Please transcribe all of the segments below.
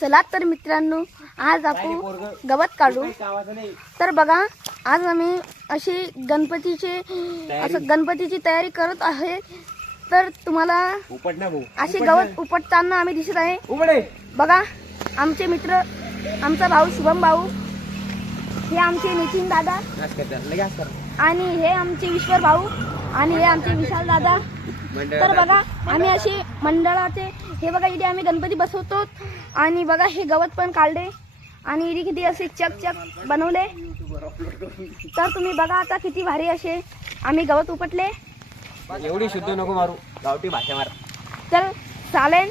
चला तर मित्रांनो, आज आपण गवत काढू. तर बघा, आज आम्ही अशी गणपतीची तयारी करत आहे. तर तुम्हाला असे गवत उपटताना आम्ही दिसत आहे. बघा, आमचे मित्र, आमचा भाऊ शुभम भाऊ, हे आमचे नितीन दादा, आणि हे आमचे ईश्वर भाऊ, आणि हे आमचे विशाल दादा. तर बघा, आम्ही अशी मंडळाचे, हे बघा इथे आम्ही गणपती बसवतो. आणि बघा, हे गवत पण काढले आणि इथे किती असे चक बनवले. तर तुम्ही बघा आता किती भारी असे आम्ही गवत उपटले. एवढी शुद्ध नको मारू, गावठी भाषा मार. तर चालेल.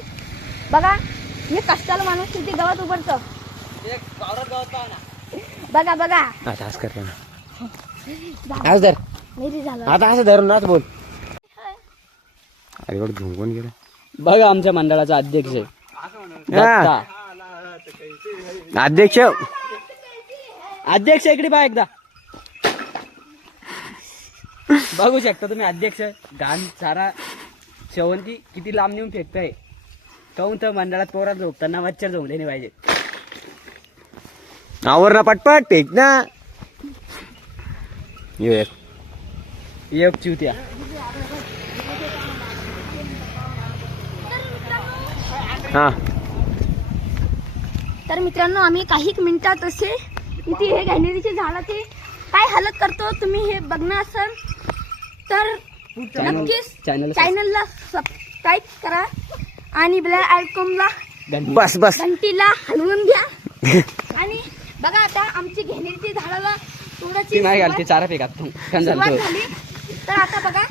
बघा, हे कष्टाला माणूस किती गवत उपटतो. बघा बघा, आता असं धरून नाच बोल. अरे एवढं घुंगून गेलं. बघा, आमच्या मंडळाचा अध्यक्ष अध्यक्ष इकडे बा एकदा. बघू शकता तुम्ही, अध्यक्ष घाण सारा शेवंती किती लांब नेऊन फेकताय. काहून तर मंडळात पोरात झोपताना मच्छर झोपले नाही पाहिजे. आवर ना पटपट फेक ना. एक चिवत्या. हा, तर मित्रांनो, आम्ही काही मिनिटात असे इथे हे घाणेरीचे झाडाचे काय हालत करतो तुम्ही हे बघणार असाल तर नक्कीच चॅनलला सबस्क्राईब करा आणि बेल आयकॉनला बस बस घंटीला हलवून घ्या. आणि बघा, आता आमची घाणेरीची झाडाला थोडीशी नाही घालते चारा फेकात सुरुवात झाली. तर आता बघा,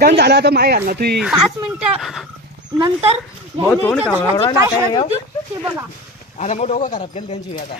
गण झाला आता माय घाल ना तू. 5 मिनिटं नंतर घाणेरीच्या झाडाची काय हालत होती ते बघा. आता मग डोकं खराब केलं त्यांची आता.